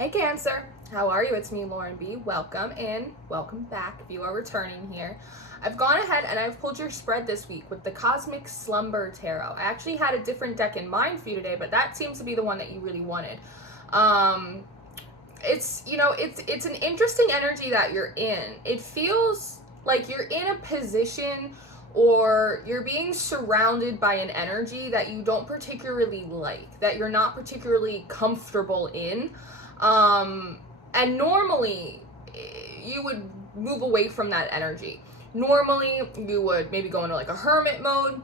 Hey Cancer, how are you? It's me, Lauren B. Welcome and welcome back if you are returning here. I've gone ahead and I've pulled your spread this week with the Cosmic Slumber Tarot. I actually had a different deck in mind for you today, but that seems to be the one that you really wanted. It's an interesting energy that you're in. It feels like you're in a position or you're being surrounded by an energy that you don't particularly like, that you're not particularly comfortable in. And normally you would move away from that energy. Normally you would maybe go into like a hermit mode.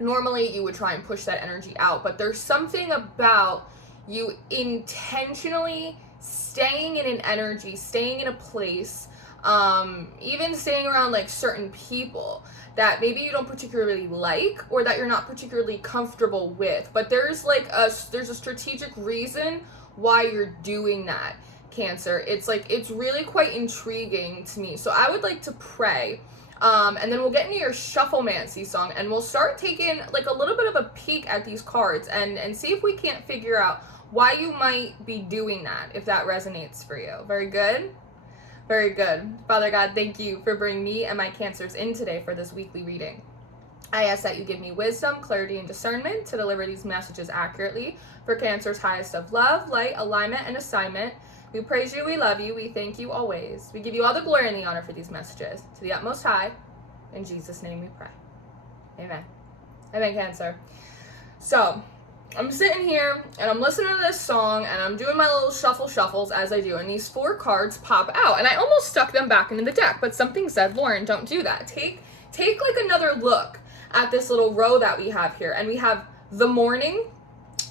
Normally you would try and push that energy out, but there's something about you intentionally staying in an energy, staying in a place, even staying around like certain people that maybe you don't particularly like or that you're not particularly comfortable with, but there's a strategic reason why you're doing that, Cancer. It's really quite intriguing to me. So I would like to pray, and then we'll get into your Shufflemancy song, and we'll start taking like a little bit of a peek at these cards and see if we can't figure out why you might be doing that, if that resonates for you. Very good? Very good. Father God, thank you for bringing me and my Cancers in today for this weekly reading. I ask that you give me wisdom, clarity, and discernment to deliver these messages accurately for Cancer's highest of love, light, alignment, and assignment. We praise you, we love you, we thank you always. We give you all the glory and the honor for these messages. To the utmost high, in Jesus' name we pray. Amen. Amen, Cancer. So, I'm sitting here, and I'm listening to this song, and I'm doing my little shuffles as I do, and these 4 cards pop out, and I almost stuck them back into the deck, but something said, Lauren, don't do that. Take like another look at this little row that we have here, and we have the Morning,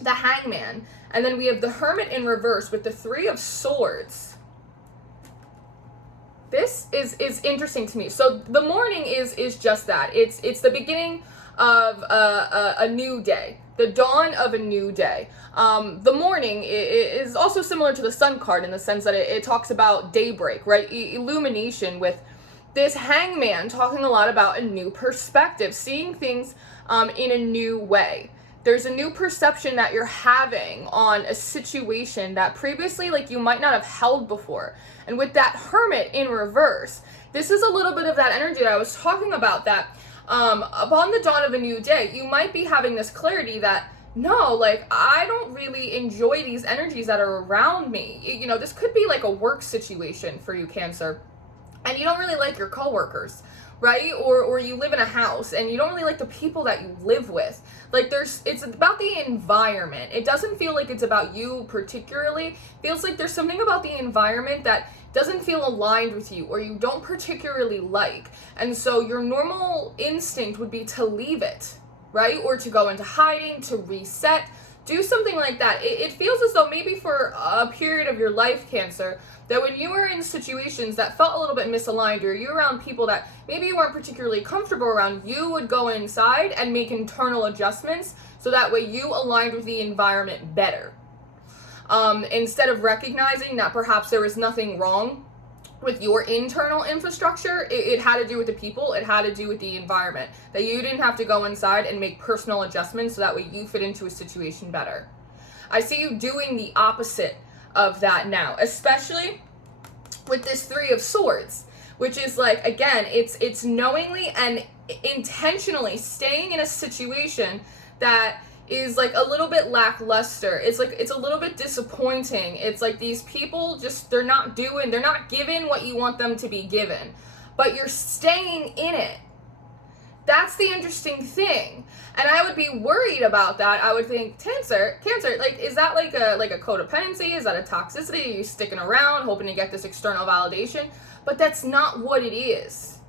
the Hangman, and then we have the Hermit in reverse with the 3 of Swords. This is interesting to me. So the Morning is just that. It's the beginning of a new day, the dawn of a new day. The Morning is also similar to the Sun card in the sense that it talks about daybreak, right? Illumination, with this Hangman talking a lot about a new perspective, seeing things in a new way. There's a new perception that you're having on a situation that previously you might not have held before. And with that Hermit in reverse, this is a little bit of that energy that I was talking about, that upon the dawn of a new day, you might be having this clarity that, no, I don't really enjoy these energies that are around me. This could be like a work situation for you, Cancer, and you don't really like your coworkers, right? Or you live in a house and you don't really like the people that you live with. It's about the environment. It doesn't feel like it's about you particularly. It feels like there's something about the environment that doesn't feel aligned with you or you don't particularly like. And so your normal instinct would be to leave it, right? Or to go into hiding, to reset, do something like that. It feels as though maybe for a period of your life, Cancer, that when you were in situations that felt a little bit misaligned, or you were around people that maybe you weren't particularly comfortable around, you would go inside and make internal adjustments so that way you aligned with the environment better. Instead of recognizing that perhaps there was nothing wrong with your internal infrastructure, it had to do with the people, it had to do with the environment, that you didn't have to go inside and make personal adjustments so that way you fit into a situation better. I see you doing the opposite of that now, especially with this 3 of Swords, which is again, it's knowingly and intentionally staying in a situation that is a little bit lackluster. It's a little bit disappointing. It's these people they're not given what you want them to be given, but you're staying in it. That's the interesting thing. And I would be worried about that. I would think, Cancer, is that like a codependency? Is that a toxicity? Are you sticking around hoping to get this external validation? But that's not what it is.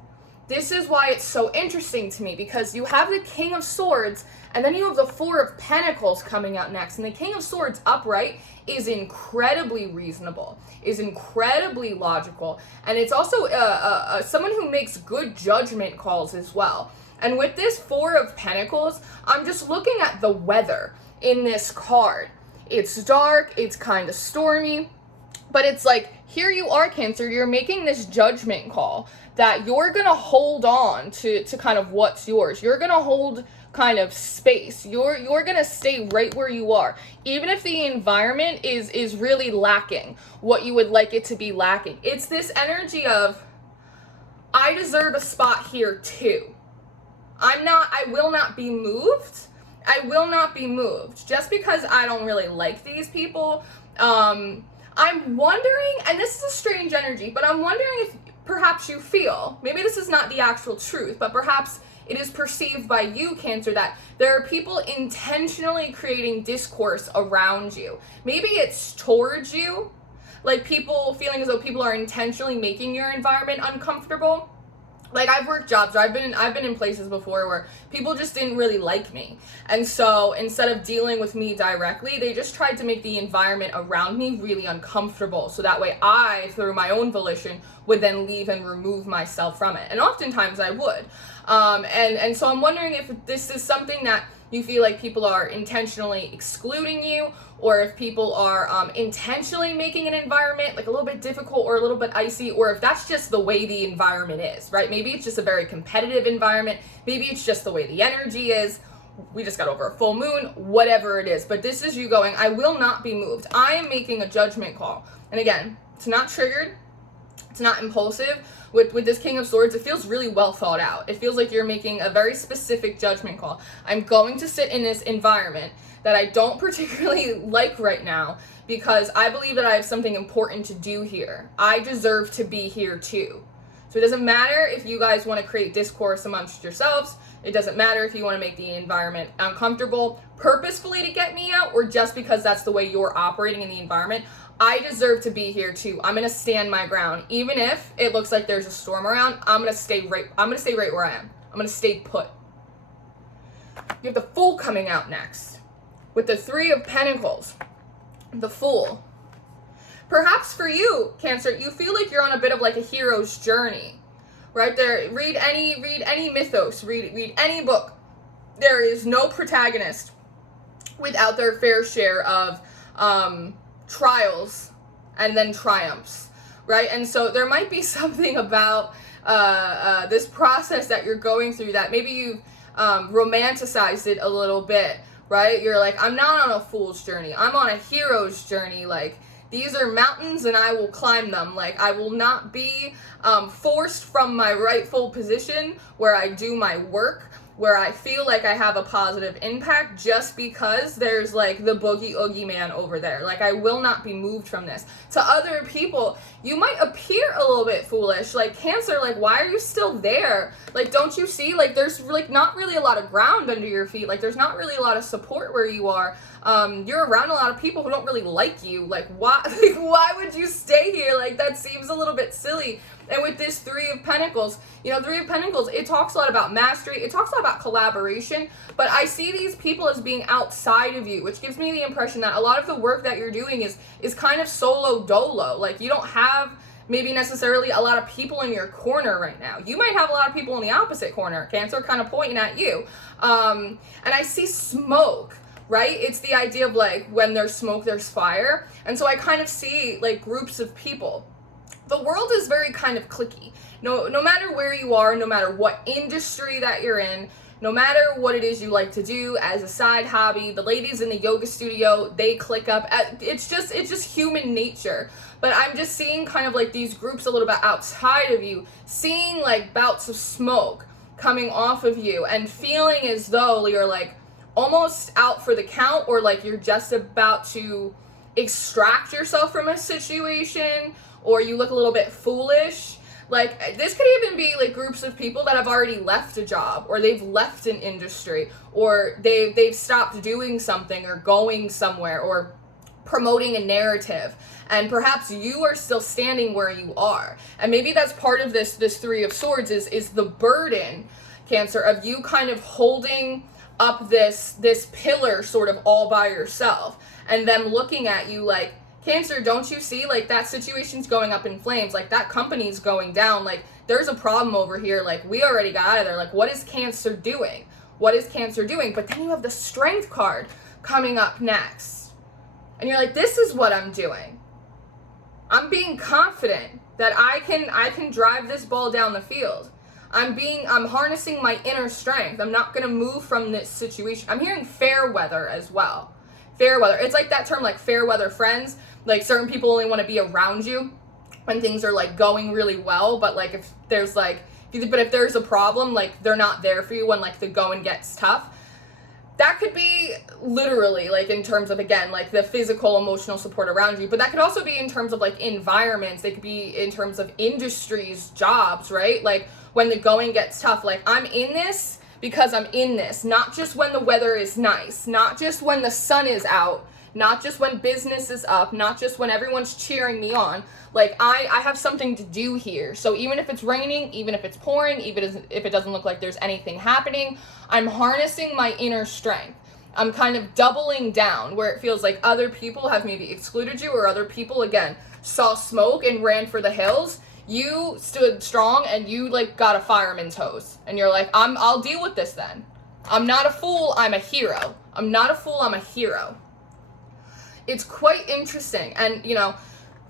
This is why it's so interesting to me, because you have the King of Swords, and then you have the 4 of Pentacles coming out next. And the King of Swords upright is incredibly reasonable, is incredibly logical, and it's also someone who makes good judgment calls as well. And with this 4 of Pentacles, I'm just looking at the weather in this card. It's dark, it's kind of stormy, but it's here you are, Cancer, you're making this judgment call that you're going to hold on to kind of what's yours. You're going to hold kind of space. You're gonna stay right where you are, even if the environment is really lacking what you would like it to be lacking. It's this energy of, I deserve a spot here too. I will not be moved. I will not be moved just because I don't really like these people. I'm wondering, and this is a strange energy, but I'm wondering if perhaps you feel, maybe this is not the actual truth, but perhaps it is perceived by you, Cancer, that there are people intentionally creating discourse around you. Maybe it's towards you, like people feeling as though people are intentionally making your environment uncomfortable. Like, I've worked jobs, or I've been in places before where people just didn't really like me. And so instead of dealing with me directly, they just tried to make the environment around me really uncomfortable. So that way I, through my own volition, would then leave and remove myself from it. And oftentimes I would. And so I'm wondering if this is something that you feel like people are intentionally excluding you, or if people are intentionally making an environment like a little bit difficult or a little bit icy, or if that's just the way the environment is, right? Maybe it's just a very competitive environment. Maybe it's just the way the energy is. We just got over a full moon, whatever it is. But this is you going, I will not be moved. I am making a judgment call. And again, it's not triggered. It's not impulsive. With this King of Swords, it feels really well thought out. It feels like you're making a very specific judgment call. I'm going to sit in this environment that I don't particularly like right now because I believe that I have something important to do here. I deserve to be here too. So it doesn't matter if you guys want to create discourse amongst yourselves. It doesn't matter if you want to make the environment uncomfortable purposefully to get me out, or just because that's the way you're operating in the environment. I deserve to be here too. I'm going to stand my ground. Even if it looks like there's a storm around, I'm going to stay right where I am. I'm going to stay put. You have the Fool coming out next. With the Three of Pentacles. The Fool. Perhaps for you, Cancer, you feel like you're on a bit of like a hero's journey. Right there. Read any mythos. Read any book. There is no protagonist without their fair share of trials and then triumphs, right? And so there might be something about this process that you're going through that maybe you've romanticized it a little bit, right? You're like, I'm not on a fool's journey. I'm on a hero's journey. Like, these are mountains and I will climb them. Like, I will not be forced from my rightful position where I do my work, where I feel like I have a positive impact just because there's like the boogie oogie man over there. Like, I will not be moved from this. To other people, you might appear a little bit foolish. Like, Cancer, like, why are you still there? Like, don't you see, like, there's like not really a lot of ground under your feet. Like, there's not really a lot of support where you are. You're around a lot of people who don't really like you. Like, why, like, why would you stay here? Like, that seems a little bit silly. And with this Three of Pentacles, you know, Three of Pentacles, it talks a lot about mastery. It talks a lot about collaboration. But I see these people as being outside of you, which gives me the impression that a lot of the work that you're doing is kind of solo dolo. Like, you don't have maybe necessarily a lot of people in your corner right now. You might have a lot of people in the opposite corner, Cancer, kind of pointing at you. And I see smoke. Right? It's the idea of like, when there's smoke, there's fire. And so I kind of see like groups of people. The world is very kind of cliquey. No matter where you are, no matter what industry that you're in, no matter what it is you like to do as a side hobby, the ladies in the yoga studio, they click up. It's just human nature. But I'm just seeing kind of like these groups a little bit outside of you, seeing like bouts of smoke coming off of you and feeling as though you're like almost out for the count, or like you're just about to extract yourself from a situation, or you look a little bit foolish. Like, this could even be like groups of people that have already left a job, or they've left an industry, or they've stopped doing something or going somewhere or promoting a narrative, and perhaps you are still standing where you are. And maybe that's part of this Three of Swords is the burden, Cancer, of you kind of holding up this pillar sort of all by yourself, and them looking at you like, Cancer, don't you see, like, that situation's going up in flames, like, that company's going down, like, there's a problem over here, like, we already got out of there, like, what is Cancer doing? What is Cancer doing? But then you have the Strength card coming up next, and you're like, this is what I'm doing. I'm being confident that I can drive this ball down the field. I'm harnessing my inner strength. I'm not going to move from this situation. I'm hearing fair weather as well. Fair weather. It's like that term, like fair weather friends. Like certain people only want to be around you when things are like going really well. But like if there's a problem, like they're not there for you when like the going gets tough. That could be literally like in terms of, again, like the physical, emotional support around you. But that could also be in terms of like environments. They could be in terms of industries, jobs, right? Like when the going gets tough, like I'm in this because I'm in this. Not just when the weather is nice. Not just when the sun is out. Not just when business is up. Not just when everyone's cheering me on. Like I have something to do here. So even if it's raining, even if it's pouring, even if it doesn't look like there's anything happening, I'm harnessing my inner strength. I'm kind of doubling down where it feels like other people have maybe excluded you, or other people, again, saw smoke and ran for the hills. You stood strong and you like got a fireman's hose. And you're like, I'll deal with this then. I'm not a fool, I'm a hero. I'm not a fool, I'm a hero. It's quite interesting. And, you know,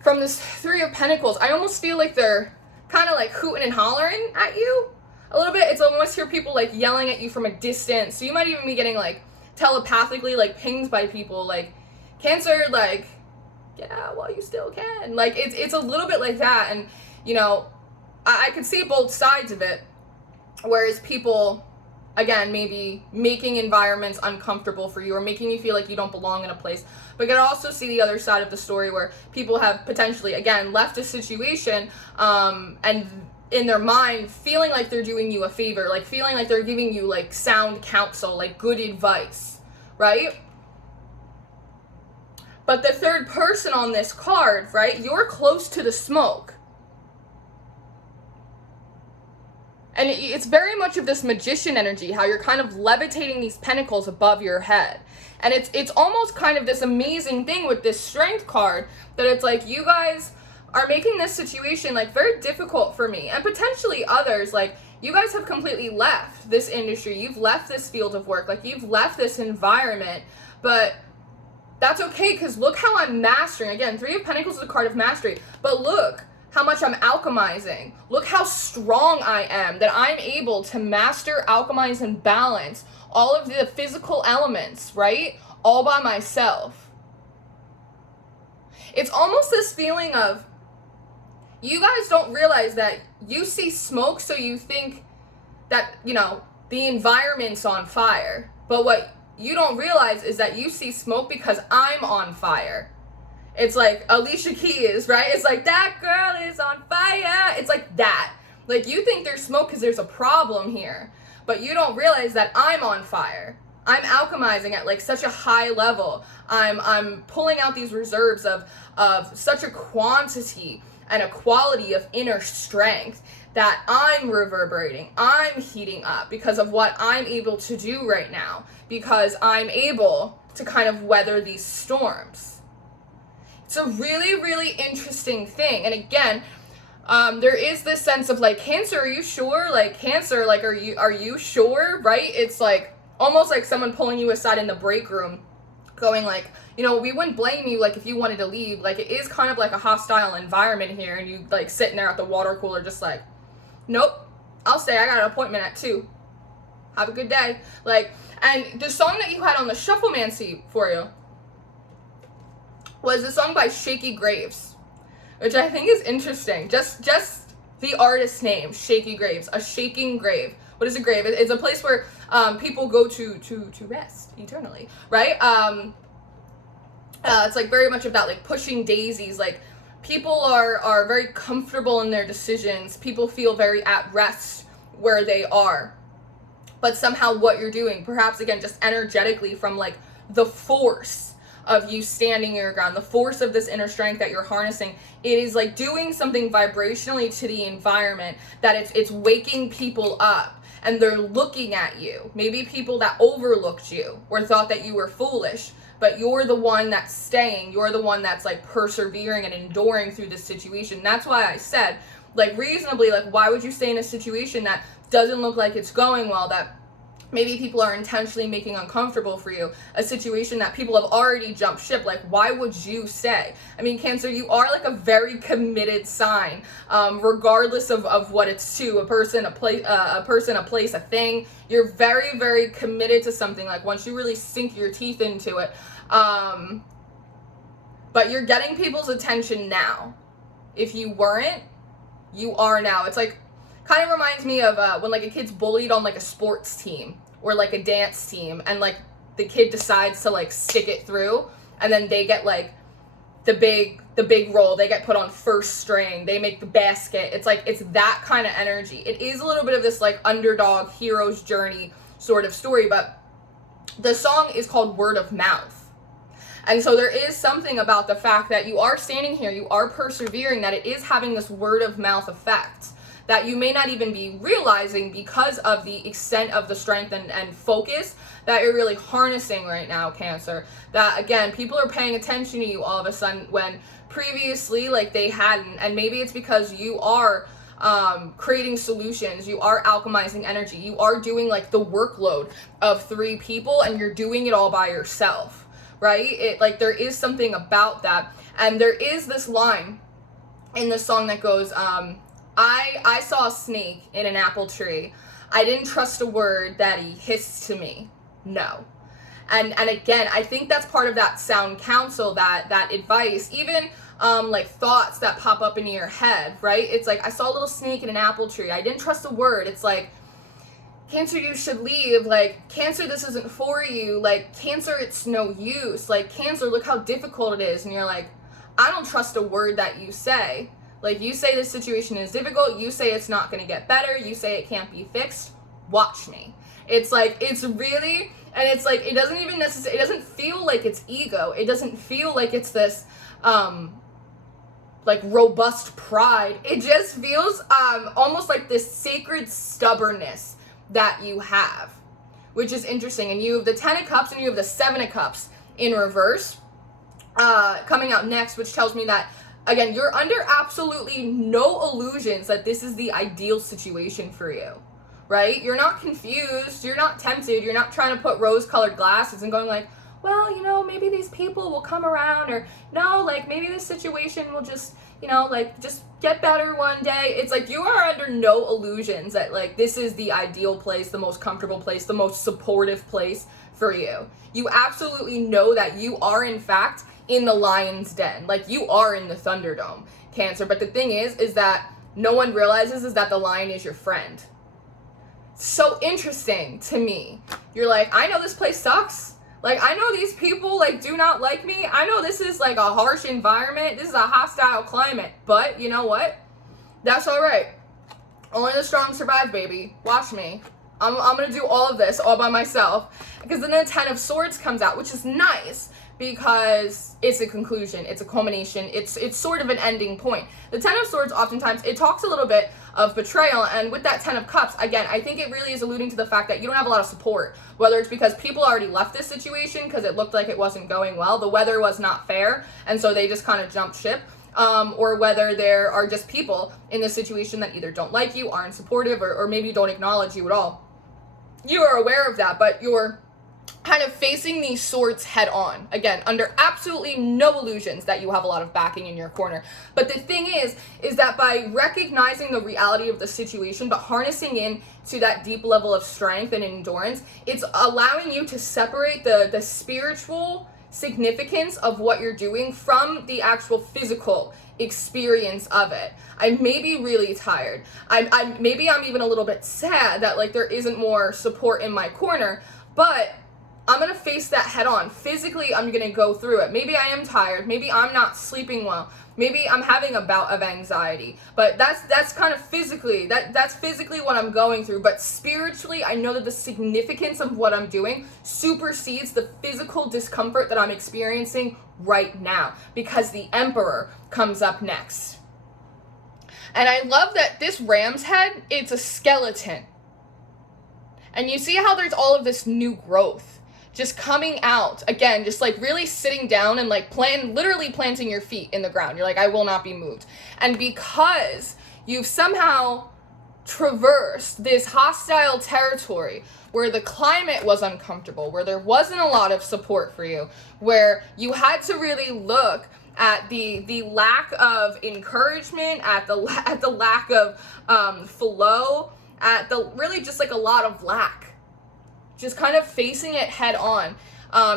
from this Three of Pentacles, I almost feel like they're kind of like hooting and hollering at you a little bit. It's almost hear people like yelling at you from a distance. So you might even be getting like telepathically like pinged by people like, Cancer, like, get out while you still can. Like it's a little bit like that. And, you know, I could see both sides of it. Whereas people, again, maybe making environments uncomfortable for you or making you feel like you don't belong in a place. But you can also see the other side of the story where people have potentially, again, left a situation and in their mind feeling like they're doing you a favor, like feeling like they're giving you like sound counsel, like good advice, right? But the third person on this card, right, you're close to the smoke. And it's very much of this magician energy, how you're kind of levitating these pentacles above your head. And it's almost kind of this amazing thing with this strength card that it's like you guys are making this situation like very difficult for me and potentially others. Like you guys have completely left this industry. You've left this field of work. Like you've left this environment. But that's okay because look how I'm mastering. Again, Three of Pentacles is a card of mastery. But look how much I'm alchemizing. Look how strong I am, that I'm able to master, alchemize, and balance all of the physical elements, right? All by myself. It's almost this feeling of, you guys don't realize that you see smoke, so you think that, you know, the environment's on fire. But what you don't realize is that you see smoke because I'm on fire. It's like Alicia Keys, right? It's like, that girl is on fire. It's like that. Like, you think there's smoke because there's a problem here. But you don't realize that I'm on fire. I'm alchemizing at, like, such a high level. I'm pulling out these reserves of such a quantity and a quality of inner strength that I'm reverberating. I'm heating up because of what I'm able to do right now. Because I'm able to kind of weather these storms. It's a really, really interesting thing. And again, there is this sense of like, Cancer, are you sure? Like, Cancer, like, are you sure? Right? It's like almost like someone pulling you aside in the break room going like, you know, we wouldn't blame you like if you wanted to leave. Like, it is kind of like a hostile environment here, and you like sitting there at the water cooler just like, nope, I'll stay. I got an appointment at 2. Have a good day. Like, and the song that you had on the Shufflemancy for you was a song by Shaky Graves, which I think is interesting. Just the artist's name, Shaky Graves, a shaking grave. What is a grave? It's a place where people go to rest eternally, right? It's like very much about like pushing daisies. Like people are very comfortable in their decisions. People feel very at rest where they are. But somehow what you're doing, perhaps again, just energetically from like the force of you standing your ground, the force of this inner strength that you're harnessing, it is like doing something vibrationally to the environment that it's waking people up and they're looking at you. Maybe people that overlooked you or thought that you were foolish, but you're the one that's staying. You're the one that's like persevering and enduring through this situation. That's why I said, like, reasonably, like, why would you stay in a situation that doesn't look like it's going well, that Maybe people are intentionally making uncomfortable for you, a situation that people have already jumped ship. Like, why would you stay? I mean, Cancer, you are like a very committed sign, regardless of what it's to, a person, a place, a thing. You're very, very committed to something. Like, once you really sink your teeth into it, but you're getting people's attention now. If you weren't, you are now. It's like, kind of reminds me of when like a kid's bullied on like a sports team or like a dance team, and like the kid decides to like stick it through, and then they get like the big role. They get put on first string. They make the basket. It's like, it's that kind of energy. It is a little bit of this like underdog hero's journey sort of story, but the song is called Word of Mouth. And so there is something about the fact that you are standing here, you are persevering, that it is having this word of mouth effect that you may not even be realizing because of the extent of the strength and focus that you're really harnessing right now, Cancer. That, again, people are paying attention to you all of a sudden when previously, like, they hadn't. And maybe it's because you are creating solutions, you are alchemizing energy, you are doing, like, the workload of 3 people, and you're doing it all by yourself, right? It, like, there is something about that. And there is this line in the song that goes, I saw a snake in an apple tree. I didn't trust a word that he hissed to me. No. And again, I think that's part of that sound counsel, that advice, even like thoughts that pop up in your head, right? It's like, I saw a little snake in an apple tree. I didn't trust a word. It's like, Cancer, you should leave. Like, Cancer, this isn't for you. Like, Cancer, it's no use. Like, Cancer, look how difficult it is. And you're like, I don't trust a word that you say. Like, you say this situation is difficult, you say it's not going to get better, you say it can't be fixed, watch me. It's like, it's really, and it's like, it doesn't even necessarily, it doesn't feel like it's ego, it doesn't feel like it's this, like, robust pride. It just feels, almost like this sacred stubbornness that you have, which is interesting. And you have the 10 of Cups and you have the 7 of Cups in reverse, coming out next, which tells me that, again, you're under absolutely no illusions that this is the ideal situation for you, right? You're not confused, you're not tempted, you're not trying to put rose-colored glasses and going like, well, you know, maybe these people will come around, or no, like, maybe this situation will just, you know, like, just get better one day. It's like, you are under no illusions that, like, this is the ideal place, the most comfortable place, the most supportive place for you. You absolutely know that you are, in fact, in the lion's den. Like, you are in the Thunderdome, Cancer. But the thing is that no one realizes is that the lion is your friend. So interesting to me. You're like, I know this place sucks. Like, I know these people, like, do not like me. I know this is, like, a harsh environment. This is a hostile climate. But you know what? That's all right. Only the strong survive, baby. Watch me. I'm going to do all of this all by myself. Because then the 10 of Swords comes out, which is nice, because it's a conclusion, it's a culmination, it's sort of an ending point. The 10 of Swords, oftentimes, it talks a little bit of betrayal, and with that 10 of Cups, again, I think it really is alluding to the fact that you don't have a lot of support, whether it's because people already left this situation because it looked like it wasn't going well, the weather was not fair, and so they just kind of jumped ship, or whether there are just people in this situation that either don't like you, aren't supportive, or maybe don't acknowledge you at all. You are aware of that, but you're kind of facing these swords head on. Again, under absolutely no illusions that you have a lot of backing in your corner. But the thing is that by recognizing the reality of the situation, but harnessing in to that deep level of strength and endurance, it's allowing you to separate the spiritual significance of what you're doing from the actual physical experience of it. I may be really tired. Maybe I'm even a little bit sad that, like, there isn't more support in my corner, but I'm going to face that head on. Physically, I'm going to go through it. Maybe I am tired. Maybe I'm not sleeping well. Maybe I'm having a bout of anxiety. But that's kind of physically, that's physically what I'm going through. But spiritually, I know that the significance of what I'm doing supersedes the physical discomfort that I'm experiencing right now, because the Emperor comes up next. And I love that this ram's head, it's a skeleton. And you see how there's all of this new growth just coming out. Again, just like really sitting down and like literally planting your feet in the ground. You're like, I will not be moved. And because you've somehow traversed this hostile territory where the climate was uncomfortable, where there wasn't a lot of support for you, where you had to really look at the lack of encouragement, at the lack of flow, at the really just like a lot of lack, just kind of facing it head on.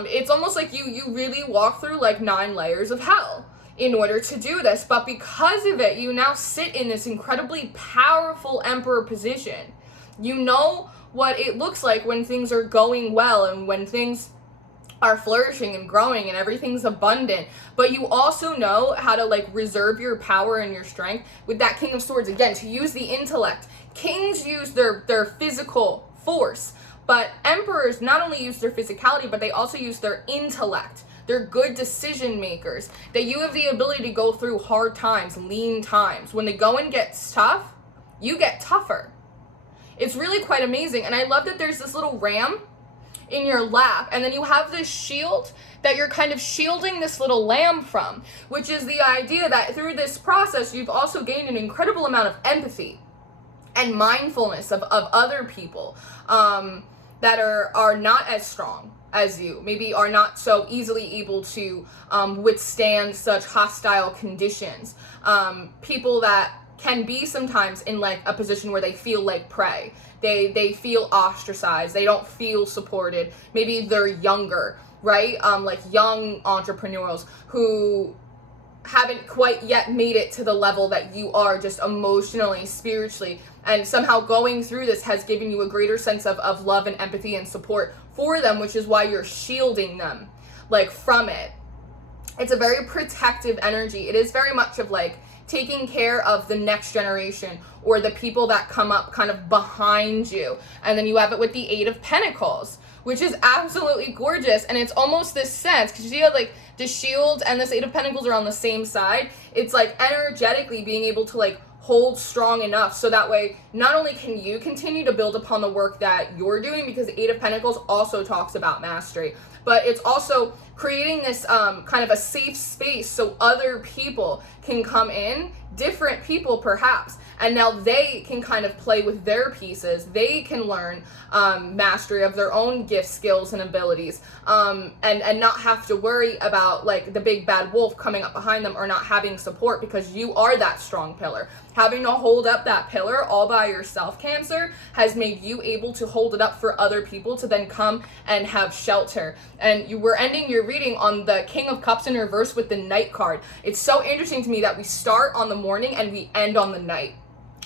It's almost like you really walk through like 9 layers of hell in order to do this, but because of it, you now sit in this incredibly powerful emperor position. You know what it looks like when things are going well and when things are flourishing and growing and everything's abundant, but you also know how to like reserve your power and your strength with that King of Swords, again, to use the intellect. Kings use their physical force, but emperors not only use their physicality, but they also use their intellect. They're good decision makers. That you have the ability to go through hard times, lean times. When the going gets tough, you get tougher. It's really quite amazing. And I love that there's this little ram in your lap, and then you have this shield that you're kind of shielding this little lamb from, which is the idea that through this process, you've also gained an incredible amount of empathy and mindfulness of other people that are not as strong as you, maybe are not so easily able to withstand such hostile conditions. People that can be sometimes in like a position where they feel like prey. They feel ostracized. They don't feel supported. Maybe they're younger, right? Like young entrepreneurs who haven't quite yet made it to the level that you are, just emotionally, spiritually, and somehow going through this has given you a greater sense of love and empathy and support for them, which is why you're shielding them like from it. It's a very protective energy. It is very much of like taking care of the next generation or the people that come up kind of behind you. And then you have it with the 8 of Pentacles, which is absolutely gorgeous. And it's almost this sense, because you have like the shield and this 8 of Pentacles are on the same side. It's like energetically being able to like hold strong enough so that way not only can you continue to build upon the work that you're doing, because the 8 of Pentacles also talks about mastery, but it's also creating this kind of a safe space so other people can come in, different people perhaps, and now they can kind of play with their pieces. They can learn mastery of their own gifts, skills, and abilities, and not have to worry about like the big bad wolf coming up behind them or not having support, because you are that strong pillar. Having to hold up that pillar all by yourself, Cancer, has made you able to hold it up for other people to then come and have shelter. And you were ending your reading on the King of Cups in reverse with the Knight card. It's so interesting to me that we start on the morning and we end on the night.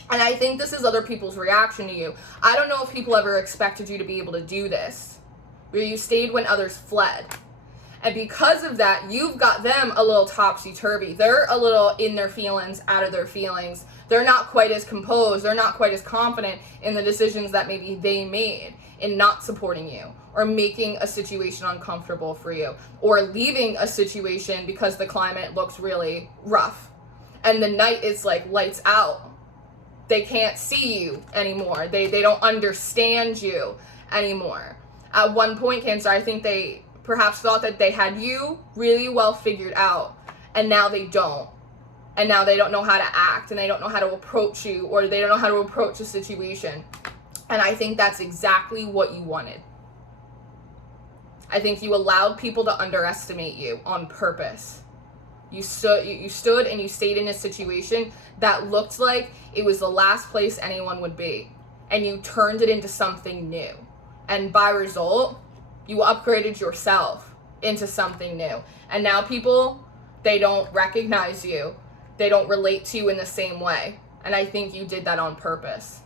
And I think this is other people's reaction to you. I don't know if people ever expected you to be able to do this, where you stayed when others fled. And because of that, you've got them a little topsy-turvy. They're a little in their feelings, out of their feelings. They're not quite as composed. They're not quite as confident in the decisions that maybe they made in not supporting you, or making a situation uncomfortable for you, or leaving a situation because the climate looks really rough. And the Knight is like lights out. They can't see you anymore. They don't understand you anymore. At one point, Cancer, I think they perhaps thought that they had you really well figured out, and now they don't. And now they don't know how to act, and they don't know how to approach you, or they don't know how to approach a situation. And I think that's exactly what you wanted. I think you allowed people to underestimate you on purpose. You stood and you stayed in a situation that looked like it was the last place anyone would be, and you turned it into something new. And by result, you upgraded yourself into something new. And now people, they don't recognize you. They don't relate to you in the same way. And I think you did that on purpose.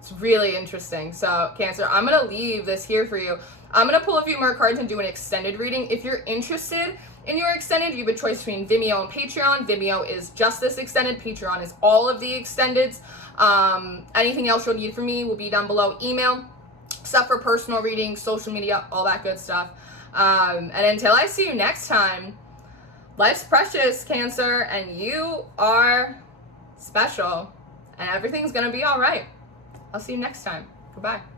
It's really interesting. So, Cancer, I'm going to leave this here for you. I'm going to pull a few more cards and do an extended reading. If you're interested in your extended, you have a choice between Vimeo and Patreon. Vimeo is just this extended. Patreon is all of the extendeds. Anything else you'll need from me will be down below. Email, stuff for personal readings, social media, all that good stuff. And until I see you next time, life's precious, Cancer, and you are special, and everything's going to be all right. I'll see you next time. Goodbye.